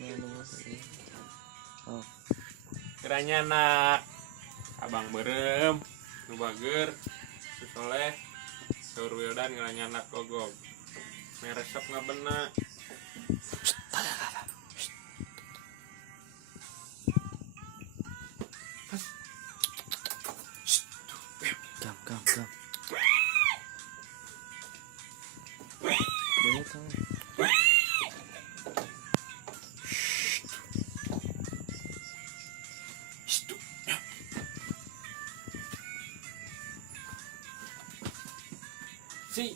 Oh. Kiranya anak abang berem nu bager soleh Saur Wildan kiranya anak gogog meresep ngabena Gam. Banyak kan. si